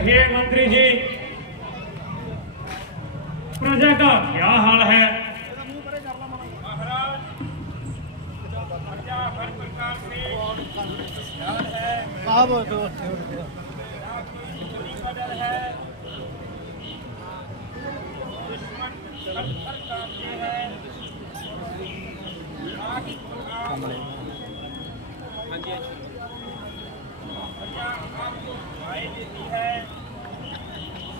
कहिए मंत्री जी, प्रजा का क्या हाल है? महाराज, प्रजा हर प्रकार से खुशहाल है। ना कोई चोरी का डर है, दुश्मन थर-थर कांपते हैं। आज प्रजा आपको दुआएं देती है।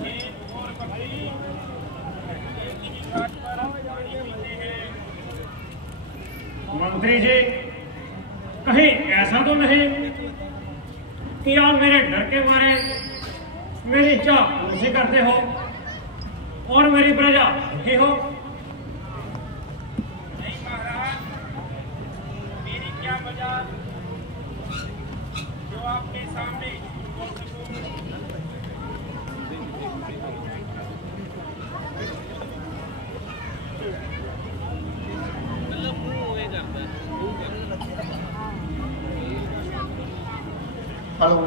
खेत और बकरी एक ही घाट पर पानी पीते हैं। मंत्री जी, कहीं ऐसा तो नहीं कि आप मेरे डर के मारे मेरी चापलूसी करते हो और मेरी प्रजा दुखी हो? नहीं महाराज, मेरी क्या मजाल जो आपके सामने बोल सकूं। हेलो,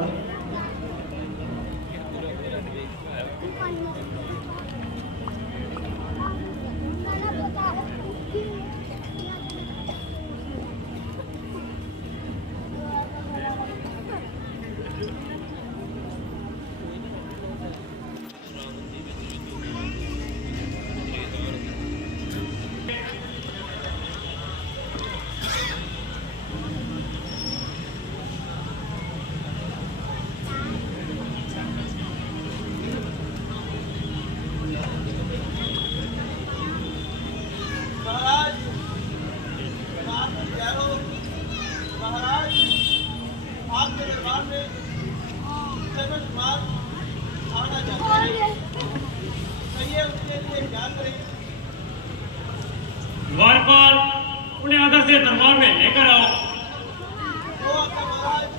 महाराज, महाराज, आपके दरबार में कुमार आना चाहते हैं। कहिए उसके लिए क्या करें? द्वारपाल, उन्हें आदर से दरबार में लेकर आओ। वो आपका महाराज।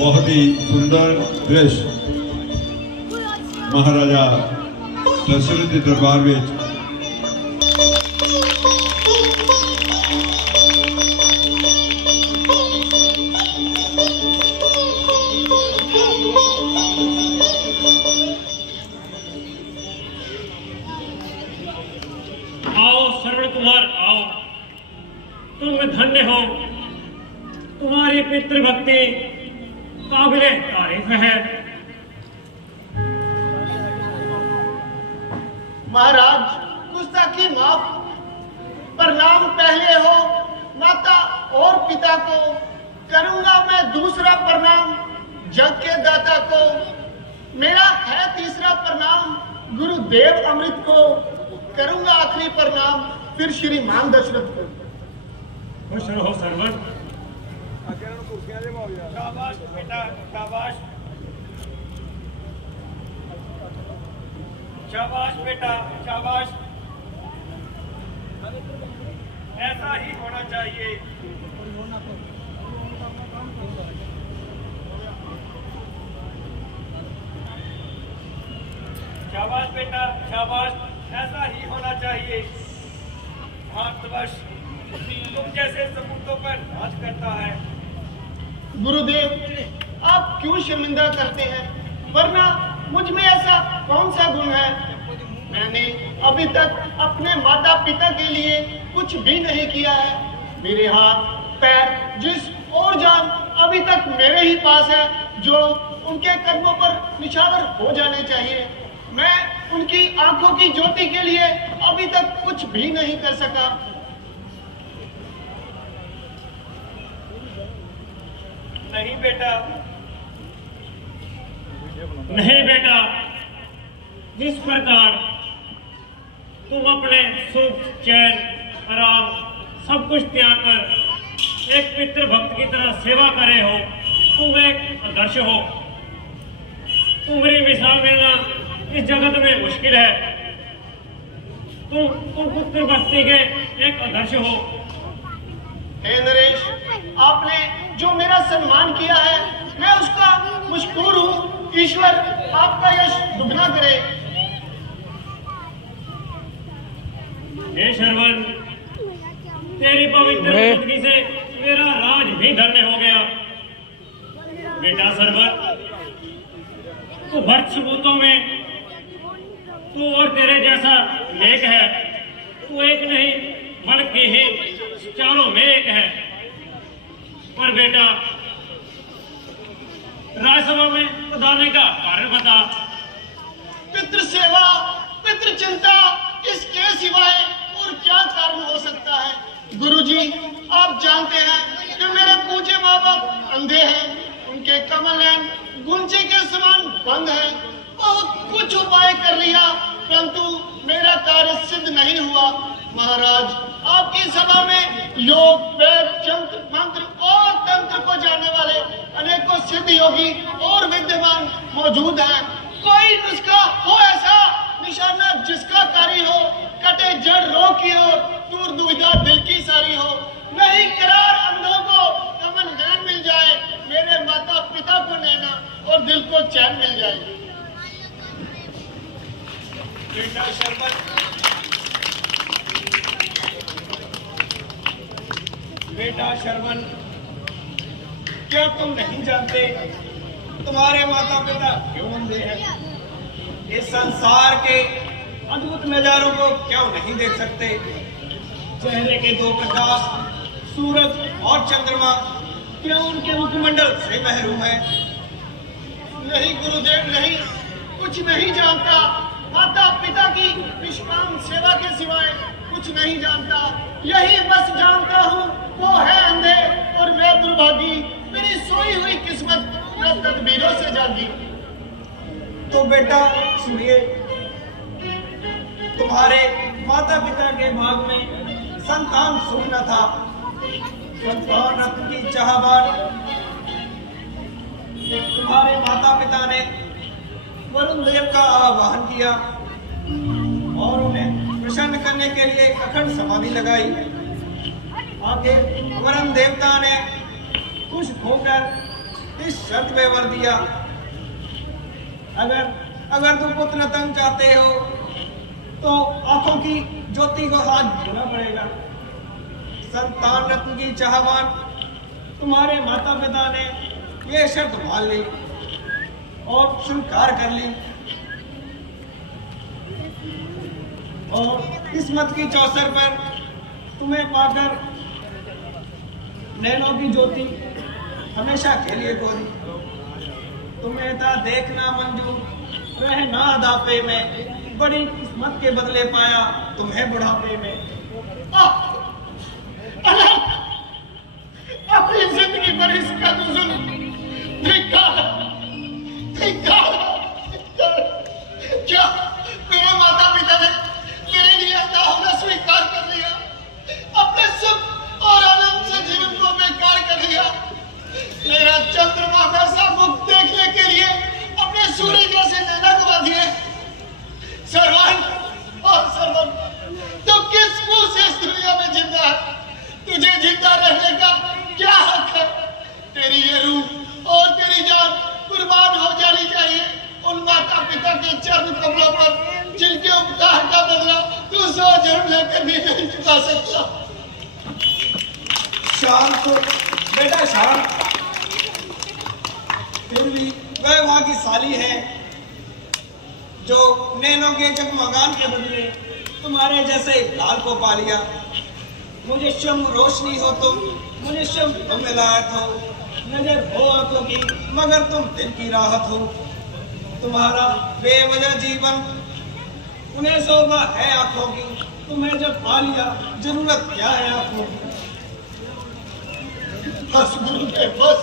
बहुत ही सुंदर दृश्य महाराजा दशरथ के दरबार में आओ श्रवण कुमार, आओ। तुम धन्य हो, तुम्हारी पितृभक्ति काबिले तारीफ है। महाराज, गुस्ताखी माफ। प्रणाम पहले हो माता और पिता को, करूंगा मैं दूसरा प्रणाम जग के दाता को। मेरा है तीसरा प्रणाम गुरुदेव अमृत को, करूंगा आखिरी प्रणाम फिर श्रीमान दशरथ को। खुश रहो सरवर। शाबाश बेटा, शाबाश। शाबाश बेटा, शाबाश। ऐसा ही होना चाहिए। शाबाश बेटा, शाबाश। ऐसा ही होना चाहिए। भारतवर्ष तुम जैसे सपूतों पर राज करता है। गुरुदेव, आप क्यों शर्मिंदा करते हैं? वरना मुझ में ऐसा कौन सा गुण है? मैंने अभी तक अपने माता पिता के लिए कुछ भी नहीं किया है। मेरे हाथ पैर जिस और जान अभी तक मेरे ही पास है, जो उनके कर्मों पर निछावर हो जाने चाहिए। मैं उनकी आंखों की ज्योति के लिए अभी तक कुछ भी नहीं कर सका। नहीं बेटा, नहीं बेटा, जिस प्रकार तुम अपने सुख चैन आराम सब कुछ त्याग कर एक पितृभक्त की तरह सेवा कर रहे हो, तुम एक आदर्श हो। तुम्हारी मिसाल मिलना इस जगत में मुश्किल है। तुम पुत्र भक्ति के एक आदर्श हो। हे नरेश, आपने जो मेरा सम्मान किया है मैं उसका मशकूर हूँ। ईश्वर आपका यश दुगना करे। हे श्रवण, तेरी पवित्र जिंदगी से मेरा राज भी धन्य हो गया। बेटा श्रवण, तू भक्त सबूतों में तू और तेरे जैसा नेक है। तू एक नहीं बल्कि ही चारों में एक है। पर बेटा, राज्यसभा में पधारने का कारण बता। पितृ सेवा, पितृ चिंता, इसके सिवाय और क्या कारण हो सकता है? गुरुजी, आप जानते हैं कि मेरे पूज्य माँ बाप अंधे हैं। उनके कमल नयन गुंजे के समान बंद है। बहुत कुछ उपाय कर लिया परंतु मेरा कार्य सिद्ध नहीं हुआ। महाराज, आपकी सभा में योग, वेद, जंत्र, मंत्र और तंत्र को जानने वाले अनेकों सिद्ध योगी और विद्वान मौजूद हैं। कोई नुस्खा हो ऐसा निशाना जिसका कारी हो, कटे जड़ रोग की हो, दूर दुविधा दिल की सारी हो। नहीं करार अंधों को कमल नयन मिल जाए, मेरे माता पिता को नैना और दिल को चैन मिल जाए। बेटा श्रवण, बेटा श्रवण, क्या तुम नहीं जानते तुम्हारे माता पिता क्यों अंधे हैं? इस संसार के अद्भुत नजारों को क्यों नहीं देख सकते? चेहरे के दो प्रकाश, सूरज और चंद्रमा, क्यों उनके मुखमंडल से महरूम है? नहीं गुरुदेव, नहीं, कुछ नहीं जानता। माता पिता की निष्काम सेवा के सिवाय कुछ नहीं जानता। यही बस जानता हूँ वो है अंधे और मैं दुर्भागी। मेरी सोई हुई किस्मत मैं तदबीरों से जागी। तो बेटा सुनिए, तुम्हारे माता पिता के भाग में संतान सुख न था। संतान रत्न की चाहवान तुम्हारे माता पिता ने वरुण देव का आवाहन किया और उन्हें प्रसन्न करने के लिए अखंड समाधि लगाई। आखिर वरुण देवता ने खुश होकर इस शर्त पे वर दिया, अगर तुम पुत्र रत्न चाहते हो तो आंखों की ज्योति को हाथ धोना पड़ेगा। संतान रत्न की चाहवान तुम्हारे माता पिता ने ये शर्त मान ली और स्वीकार कर ली। और किस्मत की चौसर पर तुम्हें पाकर नैनों की ज्योति हमेशा के लिए गोरी। तुम्हें था देखना मंजूर, रहना अदापे में, बड़ी किस्मत के बदले पाया तुम्हें बुढ़ापे में। अपनी जिंदगी पर इसका जुल्म क्या मेरे माता पिता ने मेरे लिए अंधा होना स्वीकार कर लिया? अपने सुख और आनंद से जीवन को बेकार कर लिया? मेरा चंद्रमा जैसा मुख देखने के लिए अपने सूर्य जैसे नैना गवा दिए। श्रवण और श्रवण, तो किस मुंह से इस दुनिया में जिंदा है? तुझे जिंदा रहने का क्या हक है? तेरी ये रूह और तेरी जान कुर्बान हो जानी चाहिए उन माता पिता के चरण कमलों पर जिनके उपकार का बदला तू 100 जन्म लेकर भी नहीं चुका सकता। शांत हो बेटा, शांत। फिर भी वह भाग्यशाली है जो नैनों के जगमगान के बदले तुम्हारे जैसे लाल को पा लिया। मुझे शम रोशनी हो तुम, मुझे शम तुम विलायत हो, नजर हो आंखों की मगर तुम दिल की राहत हो। तुम्हारा बेवजह जीवन उन्हें शोभा है आंखों की, तुम्हें जब पा लिया जरूरत क्या है आंखों की? बस गुरुदेव बस,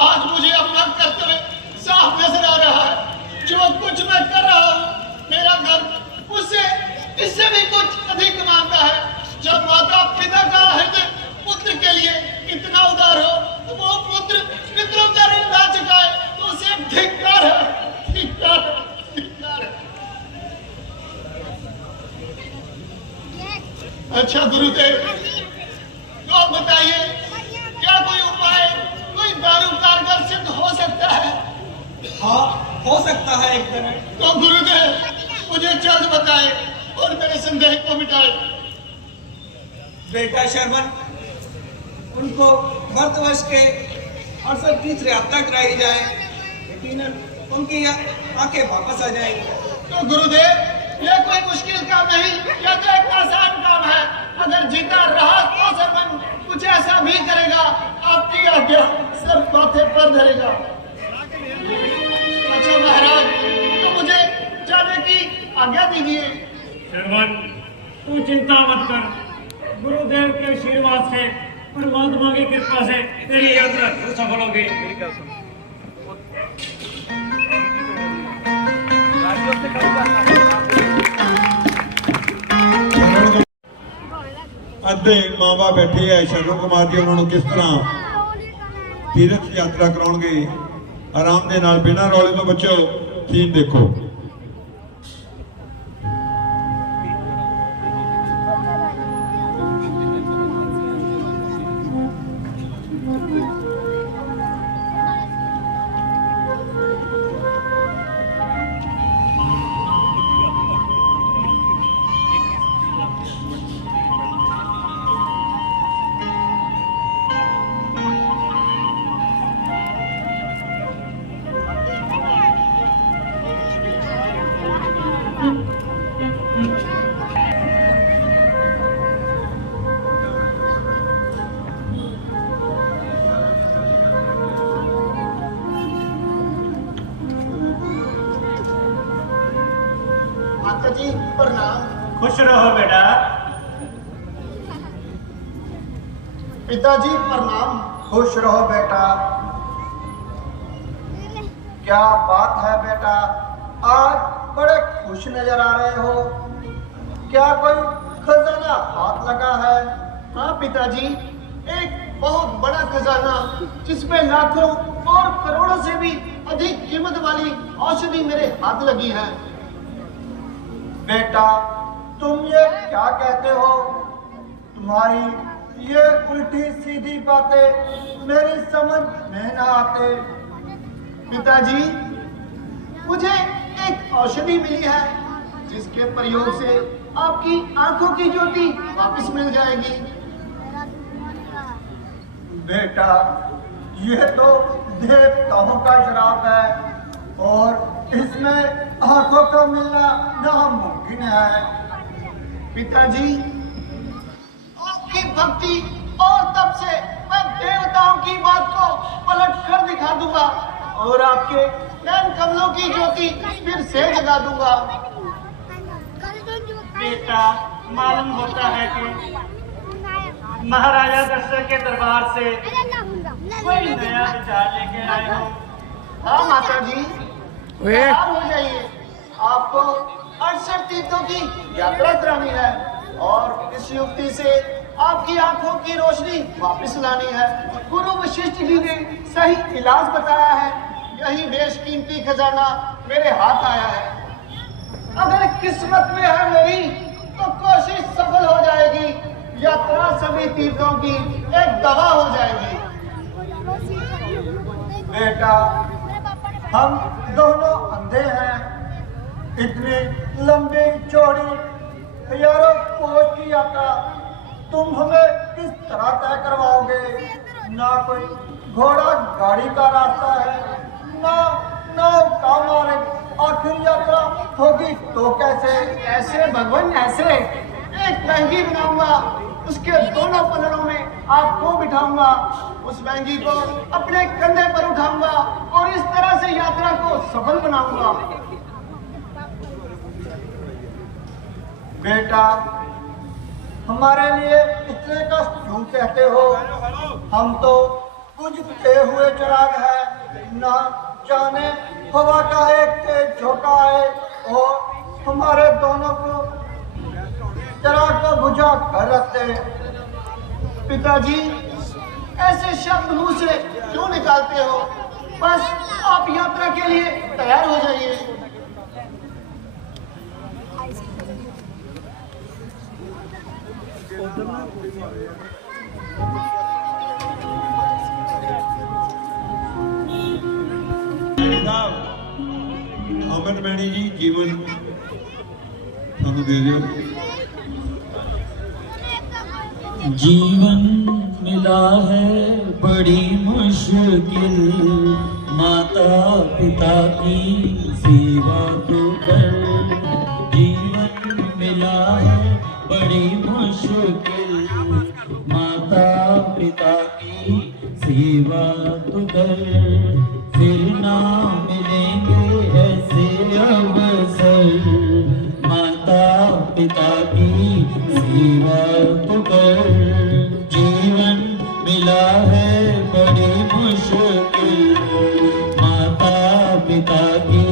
आज मुझे अपना कर्तव्य साफ नजर आ रहा है। जो कुछ मैं कर रहा हूँ मेरा घर उससे इससे भी कुछ अधिक मांगता है। जब माता पिता का हृदय पुत्र के लिए इतना उदार हो तो वो पुत्र पितरों का ऋण ना चुकाए तो उसे धिक्कार है, धिक्कार है, धिक्कार। अच्छा गुरुदेव, तो आप बताइए, क्या कोई उपाय, कोई दारू कारगर सिद्ध हो सकता है? हाँ, हो सकता है एक तरह। तो गुरुदेव मुझे जल्द बताए और मेरे संदेह को मिटाए। बेटा शर्मन, उनको भारतवर्ष के 68 तीर्थ यात्रा कराई जाए, यकीनन उनकी आंखें वापस आ जाएंगी। तो गुरुदेव, यह कोई मुश्किल काम नहीं, यह तो एक आसान काम है। अगर जीता रहा तो सरपंच कुछ ऐसा भी करेगा, आपकी आज्ञा सर माथे पर धरेगा। अच्छा महाराज, तो मुझे जाने की आज्ञा दीजिए। शर्मन, तू चिंता मत कर। गुरुदेव के आशीर्वाद से, परमात्मा की कृपा से तेरी यात्रा सफल होगी। ਅੱਧੇ ਮਾਵਾ ਬੈਠੇ ਐ ਸ਼ਰਨ ਕੁਮਾਰ ਜੀ ਉਹਨਾਂ ਨੂੰ ਕਿਸ ਤਰ੍ਹਾਂ ਤੀਰਥ ਯਾਤਰਾ ਕਰਾਉਣਗੇ। ਆਰਾਮ ਦੇ ਨਾਲ ਬਿਨਾਂ ਰੌਲੇ ਤੋਂ ਬੱਚੋ ਸੀਨ ਦੇਖੋ। माता जी प्रणाम। खुश रहो बेटा। पिताजी प्रणाम। खुश रहो बेटा। क्या बात है बेटा, आज बड़े खुश नजर आ रहे हो। क्या कोई खजाना हाथ लगा है? हाँ पिताजी, एक बहुत बड़ा खजाना जिसमें लाखों और करोड़ों से भी अधिक कीमत वाली औषधि मेरे हाथ लगी है। बेटा, तुम ये क्या कहते हो? तुम्हारी ये उल्टी सीधी बातें मेरी समझ में न आते। पिताजी, मुझे एक औषधि मिली है जिसके प्रयोग से आपकी आंखों की ज्योति वापस मिल जाएगी। बेटा, यह तो देवताओं का श्राप है और इसमें आंखों का मिलना नामुमकिन है। पिताजी, आपकी भक्ति और तब से मैं देवताओं की बात को पलट कर दिखा दूंगा और आपके नैन कमलों की ज्योति फिर से जगा दूंगा। बेटा, मालूम होता है कि महाराजा दशरथ के दरबार से कोई नया विचार लेके आए हो। हाँ माता जी, तैयार हो जाइए। आपको 68 तीर्थों की यात्रा करानी है और इस युक्ति से आपकी आंखों की रोशनी वापस लानी है। गुरु वशिष्ठ जी ने सही इलाज बताया है, यही बेशकीमती खजाना मेरे हाथ आया है। अगर किस्मत में है मेरी तो कोशिश सफल हो जाएगी, यात्रा सभी तीर्थों की एक दवा हो जाएगी। बेटा, हम दोनों अंधे हैं। इतनी लंबी चौड़ी हजारों कोस की यात्रा तुम हमें किस तरह तय करवाओगे? ना कोई घोड़ा गाड़ी का रास्ता है, ना नाव का मार्ग। आखिर यात्रा होगी तो कैसे? ऐसे भगवान, ऐसे एक महंगी बनाऊंगा, उसके दोनों पलड़ों में आपको बिठाऊंगा, उस महंगी को अपने कंधे पर उठाऊंगा और इस तरह से यात्रा को सफल बनाऊंगा। बेटा, हमारे लिए इतने कष्ट क्यों कहते हो? हम तो बुझते हुए चिराग है, ना जाने हवा का एक तेज झोंका है और हमारे दोनों को चिराग को बुझा कर रखते। पिताजी, ऐसे शब्द मुंह से क्यों निकालते हो? बस आप यात्रा के लिए तैयार हो जाइए। अमन मैनी जी जीवन सानू दे दियो। जीवन मिला है बड़ी मुश्किल, माता पिता की सेवा तो कर। जीवन मिला है बड़ी मुश्किल, माता पिता की सेवा तो कर। फिर ना मिलेंगे ऐसे अवसर, माता पिता की सेवा तो कर। जीवन मिला है बड़ी मुश्किल, माता पिता की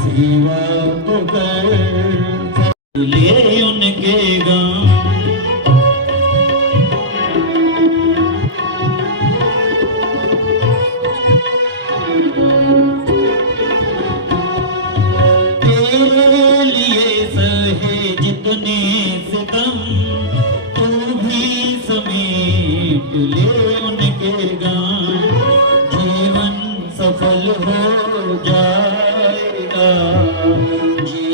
सेवा तो कर। ले उनके गाँव जितने सितम, तू भी समेट ले उनके गान। जीवन सफल हो जाएगा, जी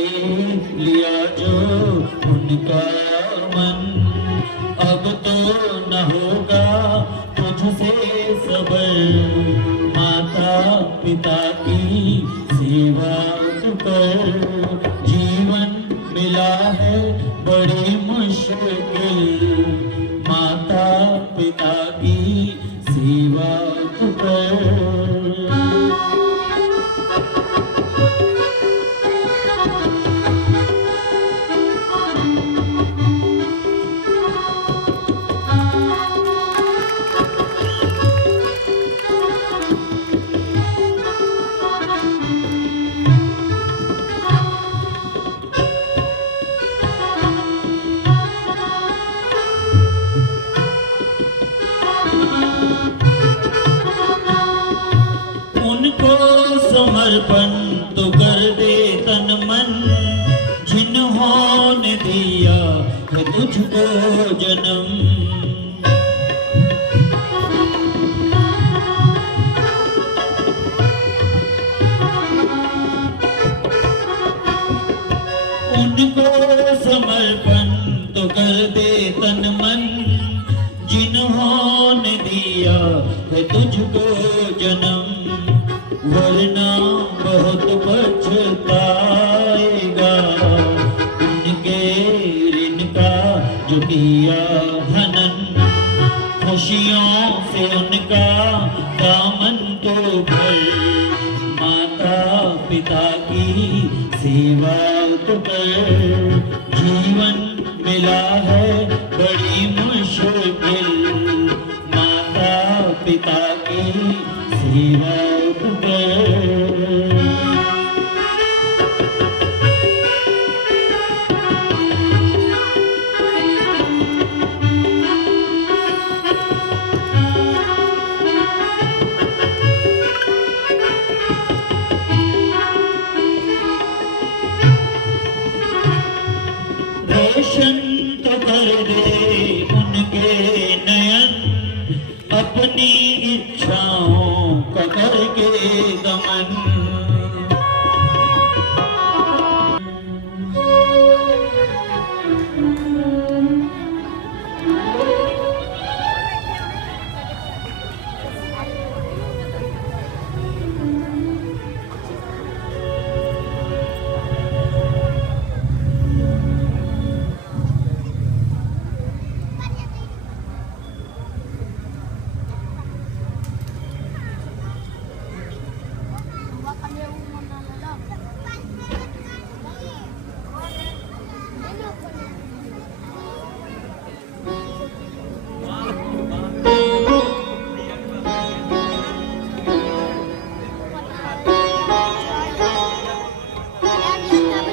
लिया जो उनका मन। अब तो न होगा तुझसे सबर, माता पिता की सेवा तू कर। जीवन मिला है बड़ी मुश्किल, माता पिता की सेवा तू कर। उनको समर्पण तो कर दे तन मन, जिन्होंने दिया है तुझको जन्म। उनको समर्पण तो कर दे तन मन, जिन्होंने दिया है तुझको जन्म। वरना बहुत पछताएगा उनके ऋण का जो किया हनन। खुशियों से उनका दामन तो भर, माता पिता की सेवा तो कर। जीवन मिला है बड़ी मुश्किल, माता पिता की सेवा तो कर। रोशन तो कर दे उनके नयन, अपनी इच्छाओं का करके दमन।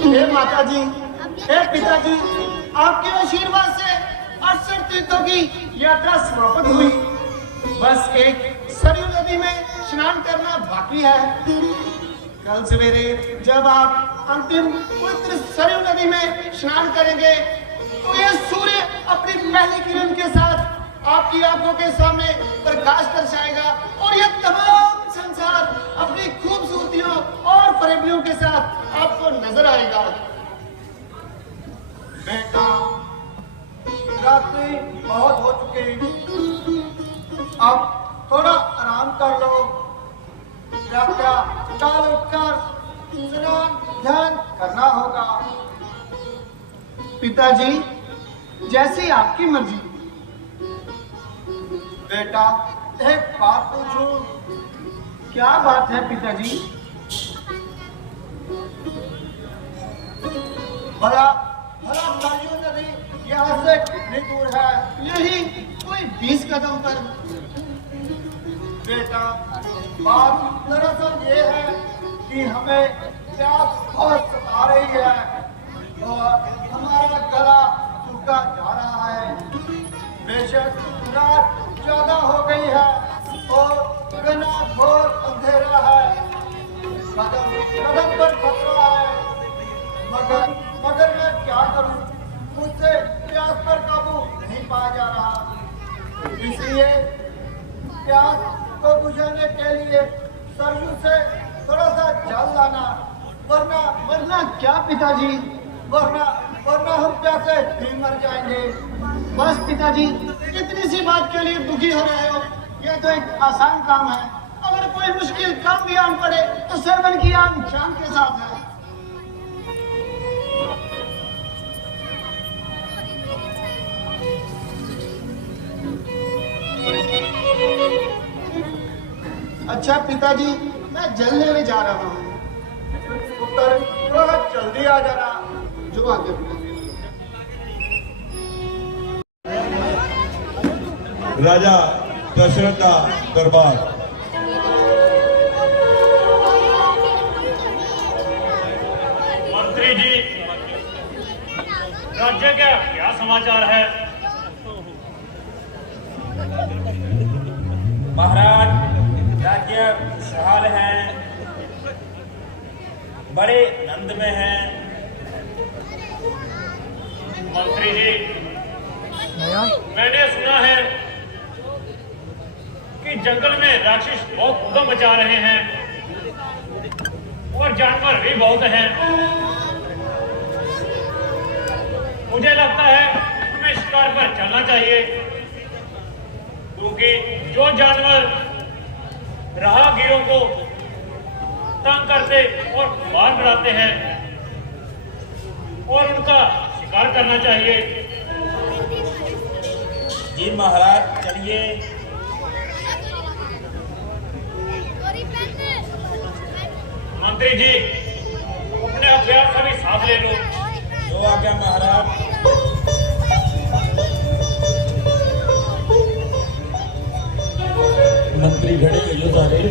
हे माता जी, हे पिताजी, आपके आशीर्वाद से 68 तीर्थों की यात्रा समाप्त हुई। बस एक सरयू नदी में स्नान करना बाकी है। कल सवेरे जब आप अंतिम पवित्र सरयू नदी में स्नान करेंगे तो ये सूर्य अपनी पहली किरण के साथ आपकी आंखों के सामने प्रकाश दर्शाएगा और ये तमाम संसार अपनी खूबसूरतियों और फरेबियों के साथ आपको नजर आएगा। बेटा, रात्रि बहुत हो चुकी, अब थोड़ा आराम कर लो। क्या कल उठकर स्नान ध्यान करना होगा। पिताजी, जैसी आपकी मर्जी। बेटा, एक बात पूछूं? क्या बात है पिताजी? भला भला सरयू नदी यहाँ से कितनी दूर है? यही कोई 20 कदम पर। बेटा, बात दरअसल ये है कि हमें प्यास बहुत सता रही है और हमारा गला सूखा जा रहा है। बेशक रात ज्यादा हो गई है और घना घोर अंधेरा है। कदम कदम पर खतरा है, मगर मैं क्या करूं? मुझसे प्यास पर काबू नहीं पाया जा रहा। इसलिए प्यास को बुझाने के लिए सरयू से थोड़ा सा जल लाना, वरना क्या पिताजी? वरना हम प्यासे भी मर जाएंगे। बस पिताजी, इतनी सी बात के लिए दुखी हो रहे हो? यह तो एक आसान काम है। अगर कोई मुश्किल काम भी आन पड़े तो सरवन की आन जान के साथ है। अच्छा पिताजी, मैं जल लेने जा रहा हूँ। पुत्र, थोड़ा जल्दी आ जाना। जो आगे पिताजी। राजा दशरथ का दरबार। मंत्री जी, राज्य का क्या समाचार है? महाराज, राज्य खुशहाल है, बड़े नंद में है। मंत्री जी, मैंने सुना है कि जंगल में राक्षस बहुत उद्यम मचा रहे हैं और जानवर भी बहुत हैं। मुझे लगता है हमें शिकार पर चलना चाहिए, क्योंकि जो जानवर राहगीरों को तंग करते और मार बढ़ाते हैं और उनका शिकार करना चाहिए। जी महाराज, चलिए। मंत्री जी, अपने हथियार सभी साथ ले लो। जो आज्ञा महाराज। मंत्री खड़े हो जो सारे।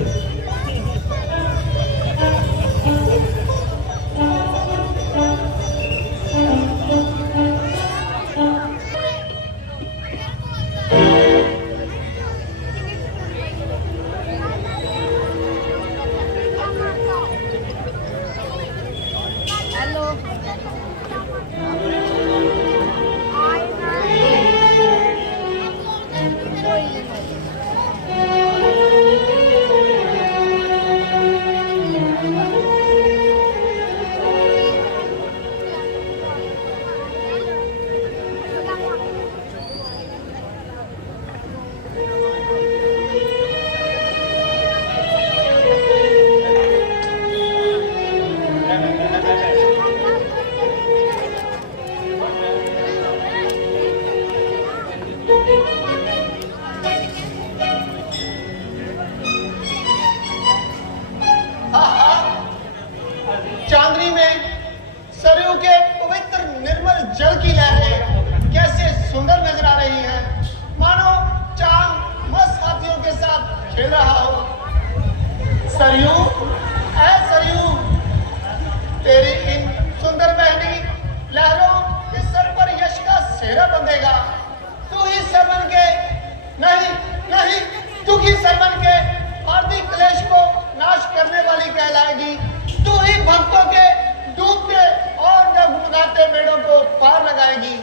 चांदनी में सरयू के पवित्र निर्मल जल की लहरें कैसे सुंदर नजर आ रही हैं, मानो चांद मस्त हाथियों के साथ खेल रहा हो। सरयू, ऐ सरयू, तेरी इन सुंदर बहनी लहरों के सर पर यश का सेहरा बंधेगा। तू ही सरवन के नहीं, तू ही सरवन के आर्थिक क्लेश को नाश करने वाली कहलाएगी। तू ही भक्तों के डूबते और डगमगाते बेड़ों को पार लगाएगी।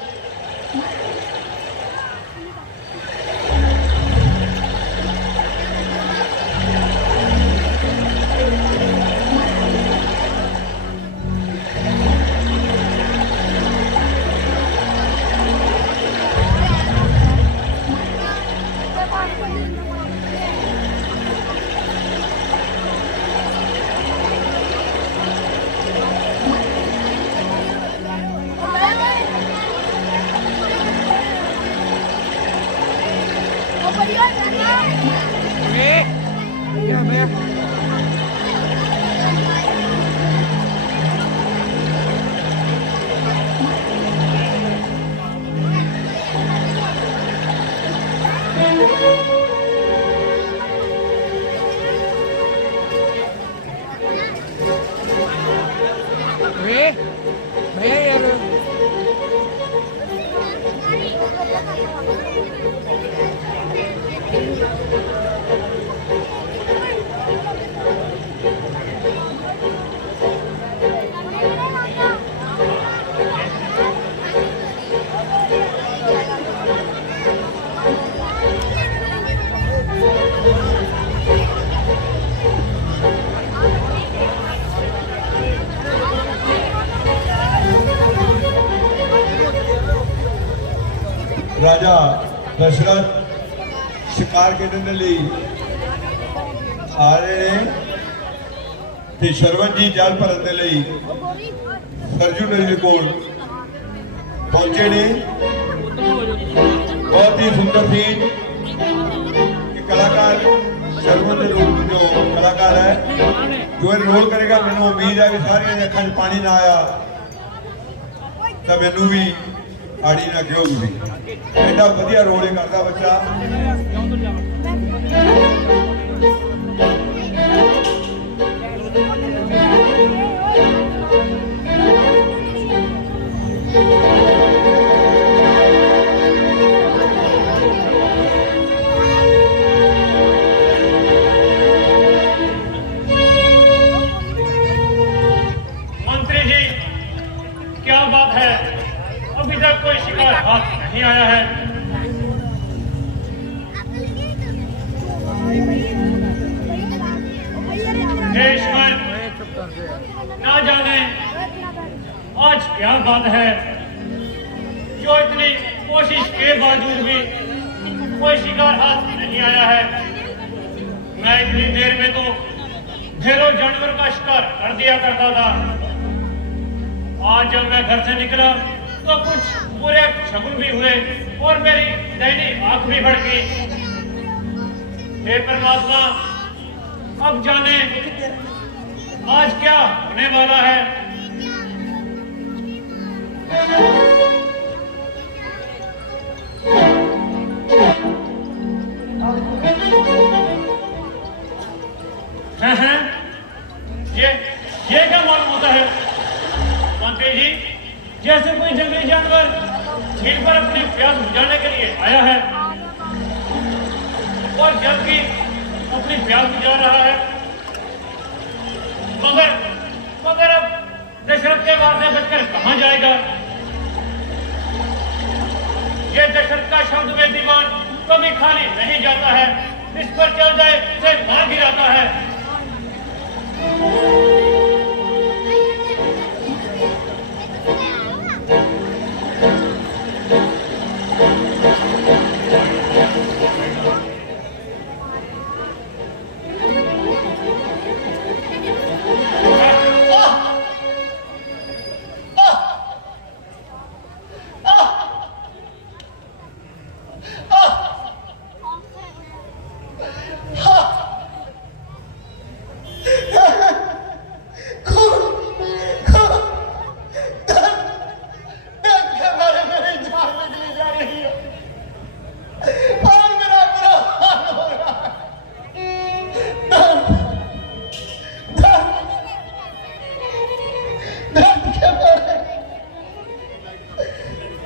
भैया यार राजा दशरथ शिकार खेडने ਲਈ ਆ ਰਹੇ ਨੇ ਤੇ ਸ਼ਰਵਨ ਜੀ ਜਲ ਭਰਨ ਦੇ ਲਈ ਸਰਜੂ ਨਦੀ ਦੇ ਕੋਲ ਪਹੁੰਚੇ ਨੇ। ਬਹੁਤ ਹੀ ਸੁੰਦਰ ਸੀਨ ਕਿ ਕਲਾਕਾਰ ਸ਼ਰਵਨ ਦੇ ਰੂਪ ਜੋ ਕਲਾਕਾਰ ਹੈ ਜੋ ਇਹ ਰੋਲ ਕਰੇਗਾ, ਮੈਨੂੰ ਉਮੀਦ ਹੈ ਕਿ ਸਾਰਿਆਂ ਦੀ ਅੱਖਾਂ 'ਚ ਪਾਣੀ ਨਾ ਆਇਆ ਤਾਂ ਮੈਨੂੰ ਵੀ ਆੜੀ ਨਾ ਕਿਉਂ ਵੀ ਐਡਾ ਵਧੀਆ ਰੋਲ ਹੀ ਕਰਦਾ ਬੱਚਾ। मंत्री जी, क्या बात है, अभी तक कोई शिकार हाथ नहीं आया है। ईश्वर, ना जाने आज क्या बात है, जो इतनी कोशिश के बावजूद भी कोई शिकार हाथ नहीं आया है। मैं इतनी देर में तो ढेरों जानवर का शिकार कर दिया करता था। आज जब मैं घर से निकला तो कुछ बुरे शगुन भी हुए और मेरी दैनी आंख भी भड़की। हे परमात्मा, अब जाने आज क्या होने वाला है। हैं? ये क्या मालूम होता है मंत्री जी? जैसे कोई जंगली जानवर झील पर अपनी प्यास बुझाने के लिए आया है और जबकि अपनी प्यास बुझा रहा है, मगर अब दशरथ के वार से बचकर कहां जाएगा? ये दशरथ का शब्द में दीवान कभी खाली नहीं जाता है, इस पर चल जाए उसे मार गिराता है।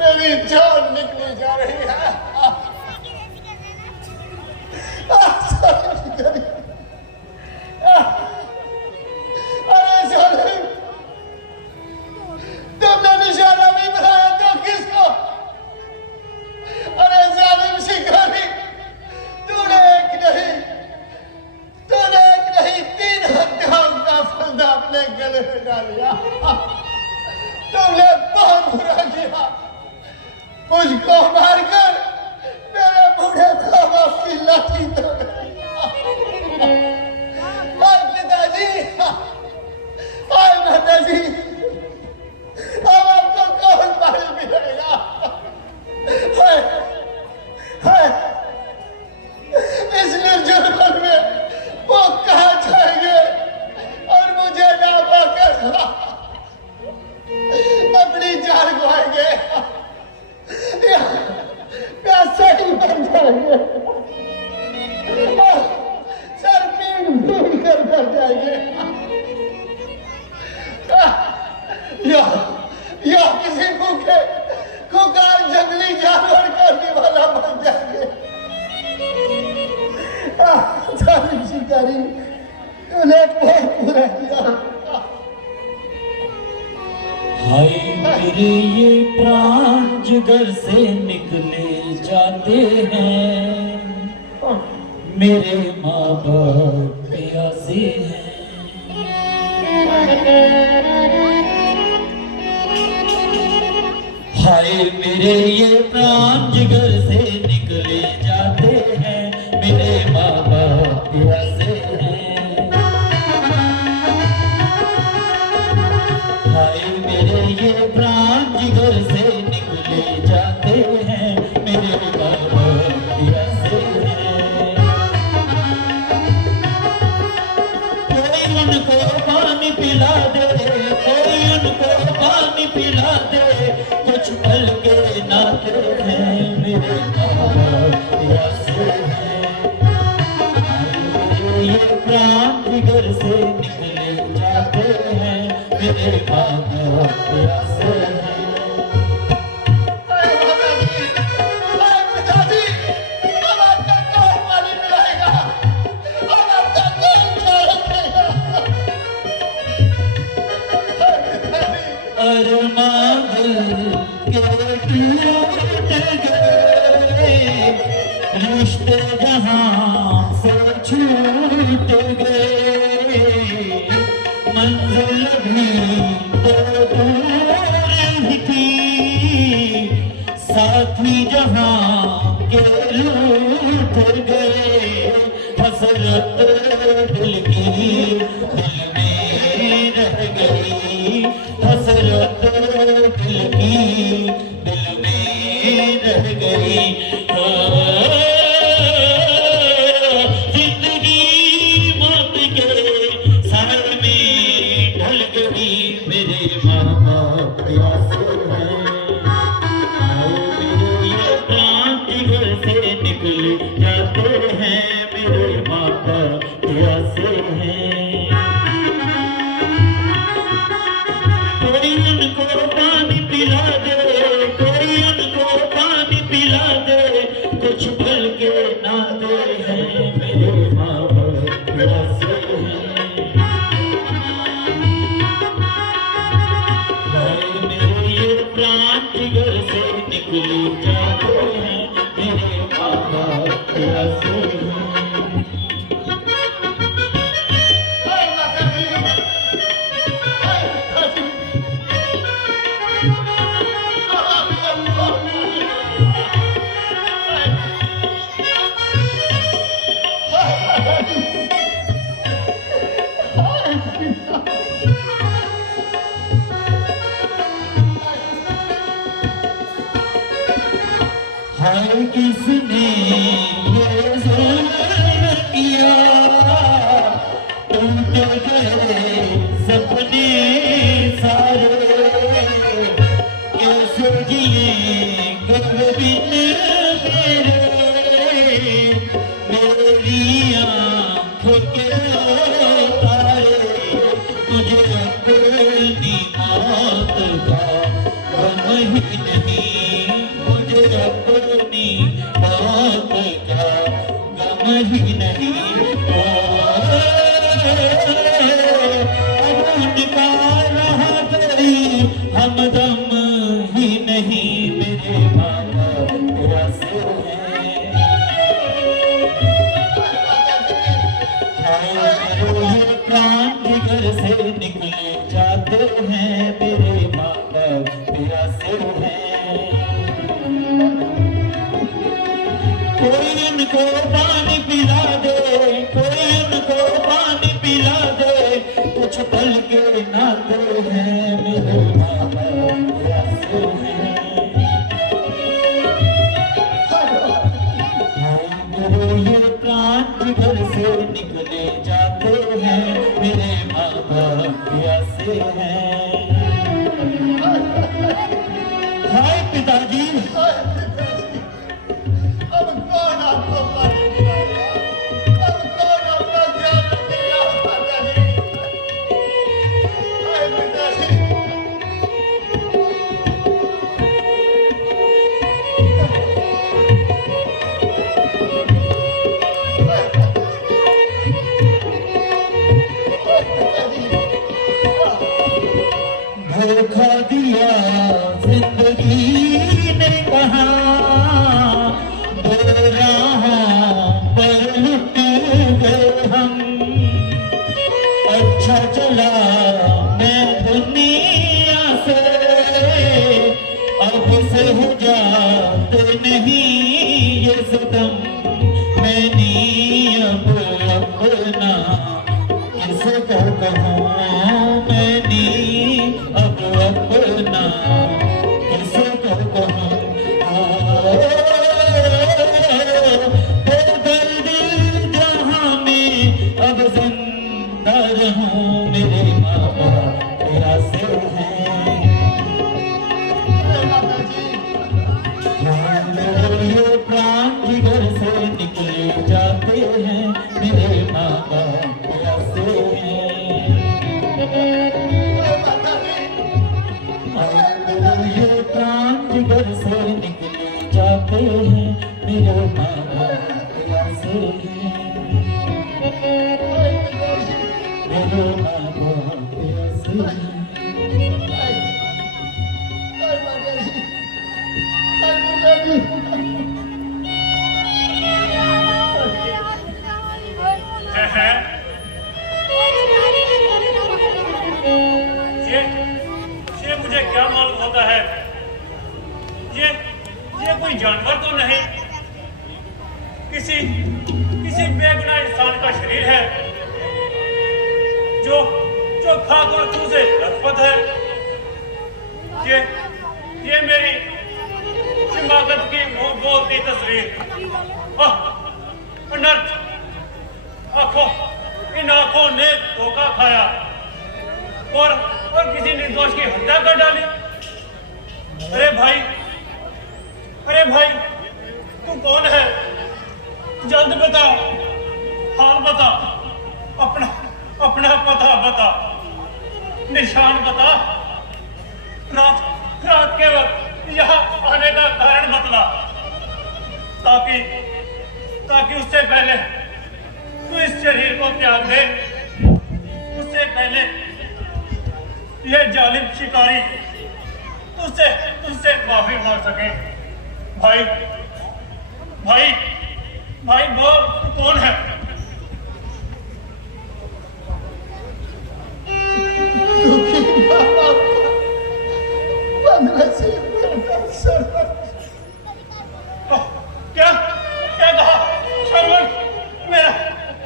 मेरी जान निकली जा रही है। अरे जालिम, तुमने निशाना भी बनाया तो किसको? अरे जालिम शिकारी, तूने एक नहीं 3 हत्याओं का फंदा अपने गले में डालिया। तुमने बहुत बुरा किया, मुझको मारकर मेरे बूढ़े बाप की लाठी तोड़ दी। हाय पिताजी, हाय माताजी, अब आपको कौन पानी पिलाएगा? हाय इस निर्जन वन में वो बेचारी, तूने बहुत बुरा किया। हाय मेरे ये प्राण जिगर से निकले जाते हैं, मेरे माँ बाप प्यासे हैं। हाय मेरे ये प्राण जिगर से निकले जाते हैं, मेरे माँ बाप प्यासे हैं। हाय मेरे ये प्राण जिगर से निकले जाते हैं, मेरे माँ बाप प्यासे हैं। कोई उनको पानी पिला दे, कोई उनको पानी पिला दे, कुछ पल के नाते हैं, मेरे माँ बाप प्यासे हैं। ये प्राण जिगर से निकले जाते हैं, मेरे माँ बाप प्यासे हैं। पिताजी, अब आपका कौन पानी पिलाएगा? अब आपका कौन ख्याल रखेगा? अरमान के टूट गए, रिश्ते जहां से छूट गए, मंजिल भी तो दूर ही थी, साथी जहां के लूट गए, हसरत दिल की दिल में रह गई, हसरत दिल की दिल में रह गई। जिंदगी मौत के सार में ढल गई, मेरे माँ बाप प्यासे हैं। मेरे ये प्राण जिगर से निकल जाते हैं, मेरे माँ बाप प्यासे हैं। कोई उनको पानी पिला दे, कोई उनको पानी पिला दे, कुछ पल के नाते हैं, मेरे माँ बाप प्यासे हैं। हाय मेरे ये प्राण जिगर से निकले जाते हैं, मेरे माँ बाप प्यासे हैं। हाय किसने ये ज़ुल्म किया, टूट गए सपने सारे, कैसे जिए कब बिन मेरे, मेरी आँखों के तारे, मुझे अपनी मौत का गम ही नहीं, मुझे अपनी मौत का गम ही नहीं। अब उनका रहा कोई हमदम ही नहीं, मेरे माँ बाप प्यासे हैं। हाय मेरे ये प्राण जिगर से निकले जाते हैं, मेरे माँ बाप प्यासे हैं। कोई उनको पानी पिला दे, कोई उनको पानी पिला दे, कुछ पल के नाते हैं, मेरे माँ बाप प्यासे हैं। हाय मेरे ये प्राण जिगर से निकले जाते हैं, मेरे माँ बाप प्यासे हैं। बुझा दिया जिंदगी ने कहा, दो राहों पर लुट गए हम। अच्छा चला मैं दुनिया से, अब से हो जात नहीं ये सदम। मैंने अब अपना किसको कहूँ, मैंने अब अपना किसको कहूँ। दर्द जहाँ में अब जिंदा रहूँ, मेरे माँ बाप प्यासे हैं। ये प्राण जिगर से निकले जाते हैं, मेरे माँ बाप प्यासे हैं। ये प्राण जिगर से निकले जाते हैं, मेरे माँ बाप प्यासे हैं, मेरे माँ बाप प्यासे हैं। है ये मुझे क्या मालूम होता है, ये कोई जानवर तो नहीं, किसी बेगुनाह इंसान का शरीर है जो खाकर तू से लथपथ है। ये मेरी हिमाकत की मुंह बोलती तस्वीर। अनर्थ इन आंखों ने धोखा खाया और किसी निर्दोष की हत्या कर डाली। अरे भाई तू कौन है? जल्द बता, हाल बता, अपना पता बता, निशान बता, रात के वक्त यहाँ आने का कारण बतला, ताकि उससे पहले तू इस शरीर को त्याग दे, उससे पहले ये जालिम शिकारी तुझसे माफी मांग सके। भाई बोल, तू कौन है? क्या कहा? शर्मन,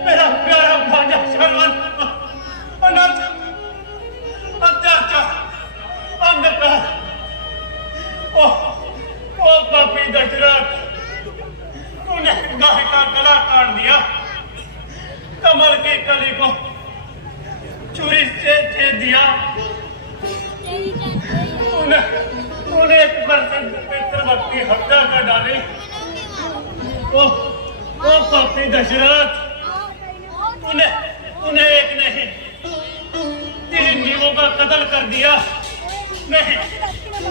मेरा प्यारा भांजा शर्मन, अनंत, अच्छा, अंधकार, ओ पापी दशरथ, तूने गाय का गला काट दिया, कमल की कली को छुरी से छेद दिया, तूने एक पवित्र भक्ति हत्या कर डाली। ओ पापी दशरथ, तूने एक नहीं 3 जीवों का कत्ल कर दिया। नहीं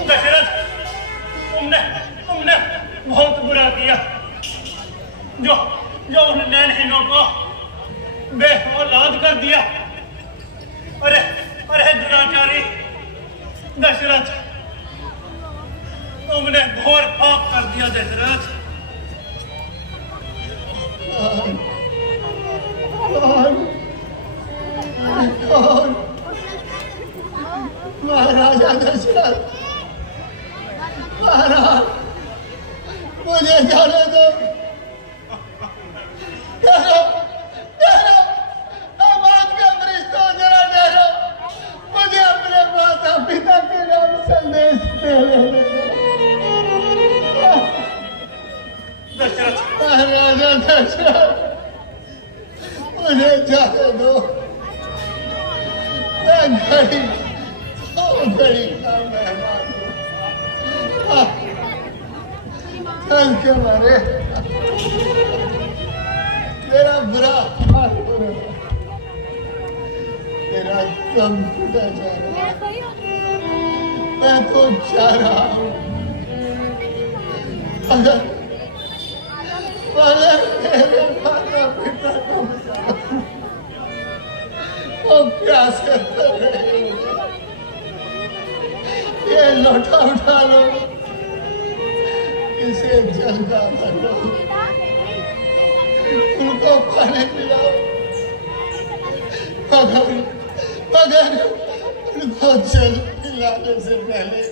दशरथ, तुमने बहुत बुरा किया, जो उन नैनहीनों को बेऔलाद कर दिया। अरे दुराचारी दशरथ, तुमने घोर पाप कर दिया दशरथ। महाराजा दशरथ, महाराज मुझे जाने दो, आबाद का रिश्ता जरा ठहरो, मुझे अपने माता पिता के नाम संदेश दे। महाराजा दशरथ, मुझे जाने दो, मैं घड़ी का मेहमान हूँ। कल के मारे मेरा बुरा हाल हो रहा, मेरा दम घुटा जा रहा है, मैं तो जा रहा हूँ। अगर मेरे माता पिता को वो प्यासे रहेंगे, उठा लो, इसे जल्दा भरो, उनको पानी पिलाओ, मगर उनको जल पिलाने से पहले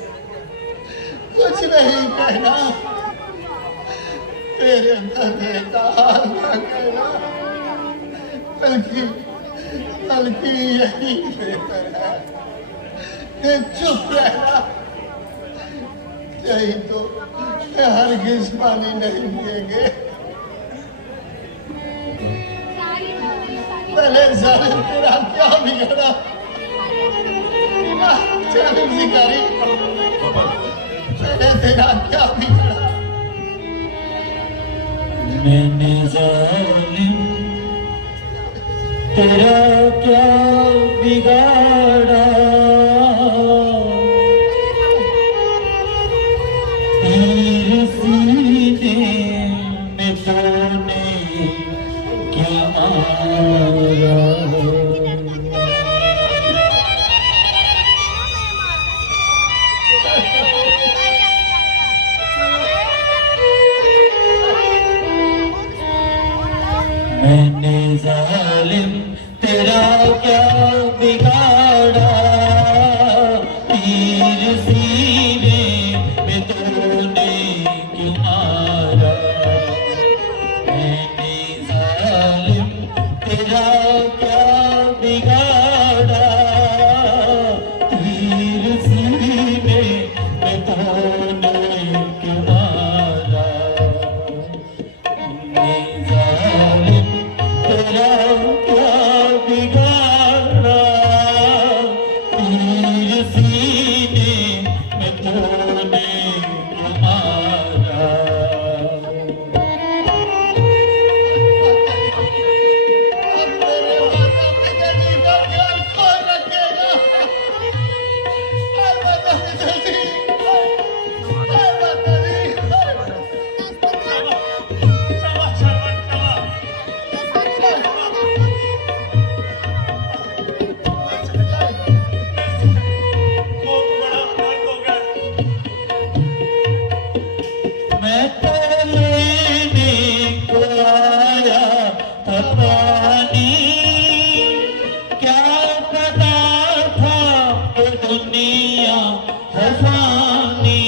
कुछ नहीं कहना, मेरे मरने का हाल न कहना, बल्कि यही बेहतर है कि चुप रहना। यही तो हरगिज पानी नहीं पिएंगे। पहले जालिम तेरा क्या बिगड़ा? जालिम शिकारी, पहले तेरा क्या बिगड़ा? मैंने जालिम तेरा क्या बिगाड़ा, तीर सीने में तूने क्या मारा। मैंने जालिम तेरा क्या बिगाड़ा, तीर सीने में तूने क्यों मारा। मैंने जालिम तेरा क्या बिगाड़ा, तीर सीने में तूने क्यों मारा। मैं जालिम तेरा क्या बिगाड़ा, तीर सीने में तूने क्यों मारा। अब मेरे माता पिताजी का ख्याल कौन रखेगा? हाय माता पिताजी, हाय माता जी। शाबाश सरवन, शाबाश। बहुत बड़ा दर्द हो गया। मैं तो लेने को आया था पानी, क्या पता था कि दुनिया है फानी।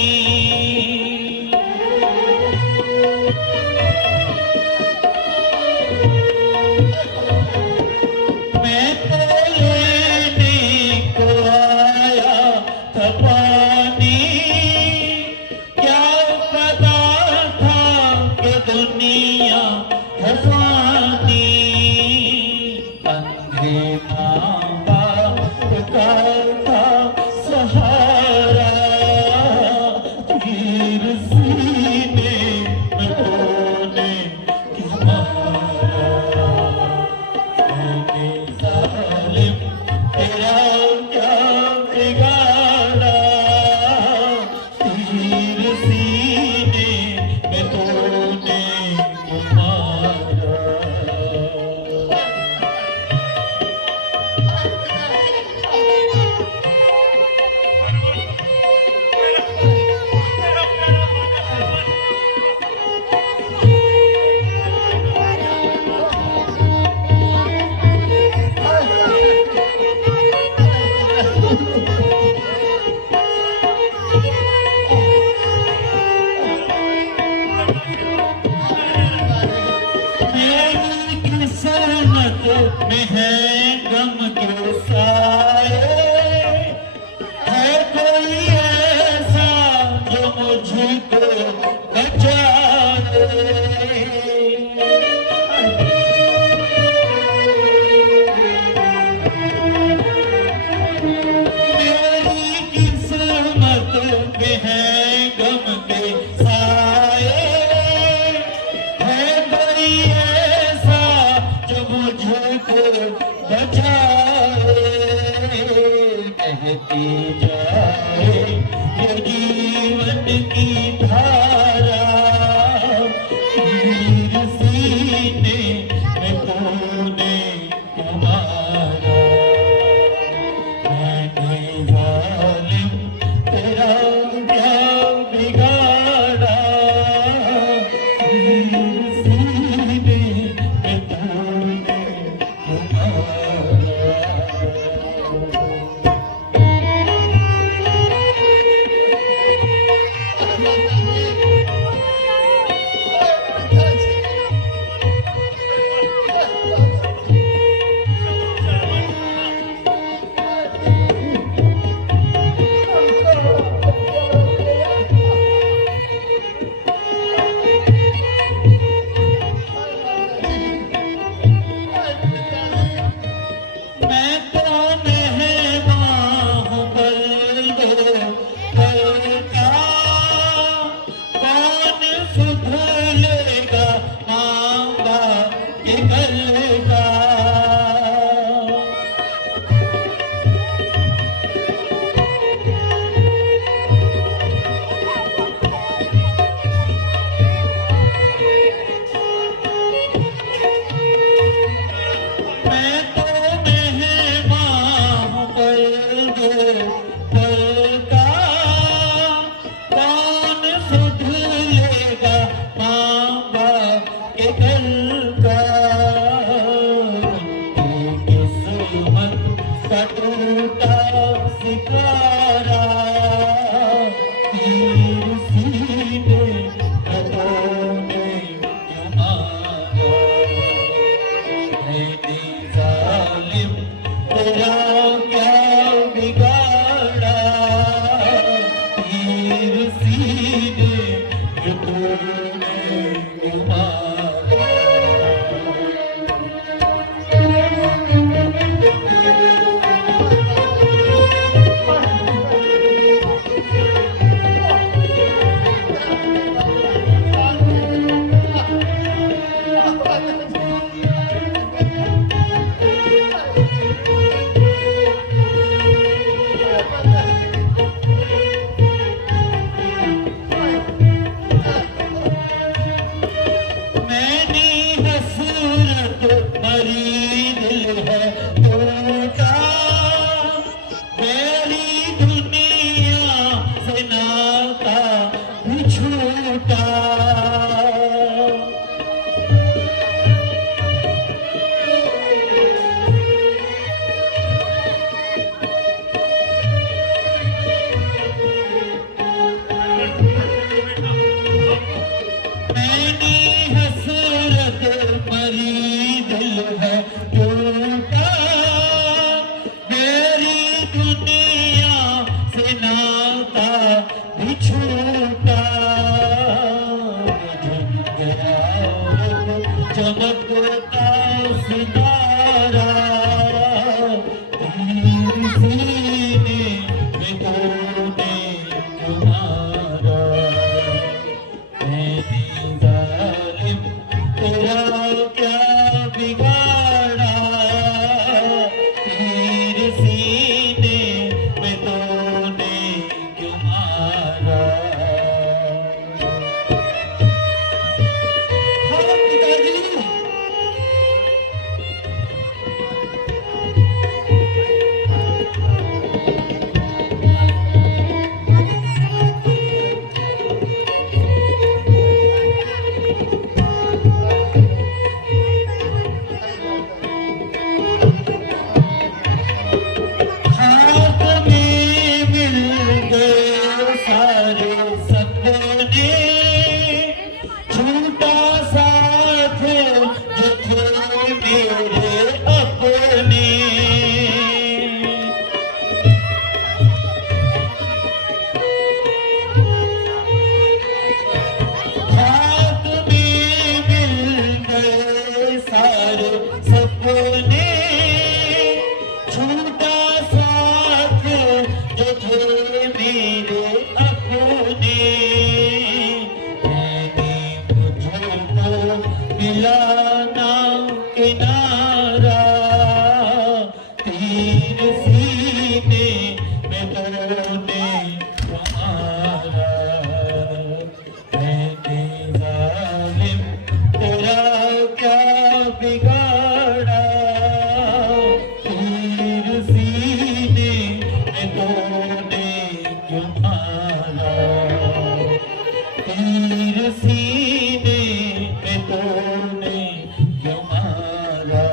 मैं तो लेने को आया था पानी, क्या पता था कि दुनिया है फानी। अंधे माँ बाप का था सहारा, तीर सीने में तूने क्यों मारा। मैंने जालिम तेरा क्या बिगाड़ा, तीर सीने में तूने क्यों मारा। मेरी किस्मत में है गम के साए, है कोई ऐसा जो मुझको बचाए। मेरी किस्मत में है गम के साए, है कोई ऐसा जो मुझको बचाए। कहती जाए ये जीवन की धारा, तीर सीने में तूने क्यों मारा। मैंने जालिम तेरा का टूटा सितारा तीर सीने तूने क्यों मारा मैंने जालिम तेरा क्या बिगाड़ा तीर सीने तूने क्यों मारा मैंने हसरत मरी दिल है टूटा मेरी दुनिया से नाता भी छूटा मैंने हसरत मरी दिल है टूटा मेरी दुनिया से नाता भी छूटा चमकता सितारा तीर सीने में तूने क्यों मारा मैंने जालिम तेरा क्या बिगाड़ा तीर सीने में तूने क्यों मारा हाँ पिताजी हाथ में मिल गए सारे सपने झूठा साथ जो थे मेरे अपने हाथ में मिल गए सारे सपने झूठा साथ जो थे मेरे अपने मैंने मुझको मिला ना किनारा तीर सीने में तूने मारा मैंने जालिम तेरा क्या बिगाड़ा तीर सीने में तूने क्यों मारा तीर सीने में तूने क्यों मारा